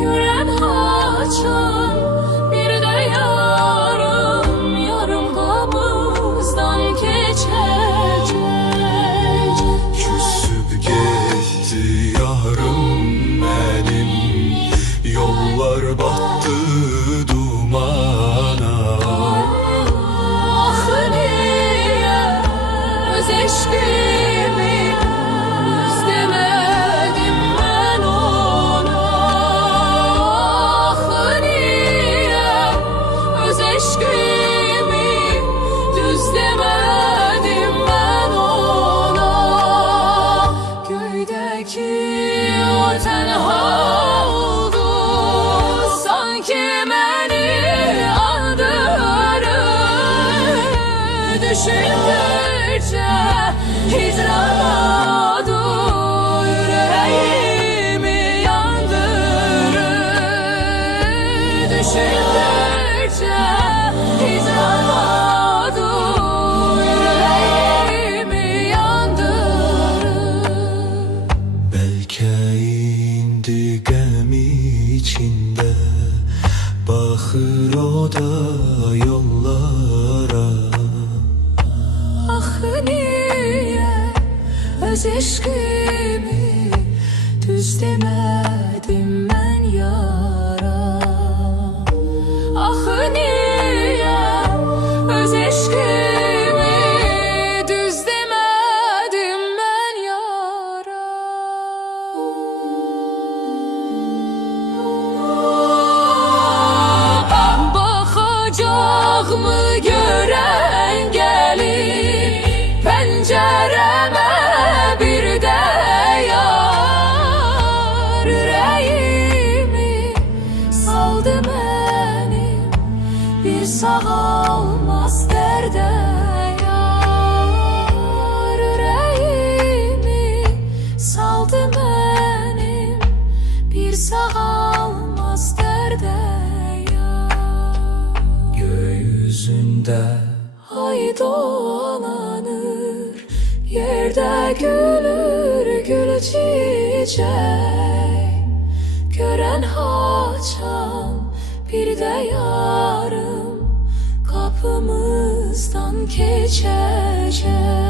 Gören haçan bir de yarım, yarım kapımızdan geçecek. Küsüp gitti yarım benim, yollar battı dumana. Ah niye öz eşkimi istemedim ben ona. Ah niye öz eşkimi düz demedim ben ona. Göydeki o tenha oldu, sanki beni andırır. Düşündükçe hicrana dur, yüreğimi yandırır. Düşündükçe hicrana dur, yüreğimi yandırır. Belki indi gəm içinde, bakır o da yollara. Ah niye öz eşkimi düz demedim ben yara. Ah niye öz eşkimi düz demedim ben yara. Bakacak mı gören gelip pencereme bir de yar. Yüreğimi saldı benim bir sağalmaz derde yar. Yüreğimi saldı benim bir sağalmaz derde yar. Göğüzünde Ay dolanır, yerde gülür gül çiçek. Gören haçan bir de yarım kapımızdan geçecek.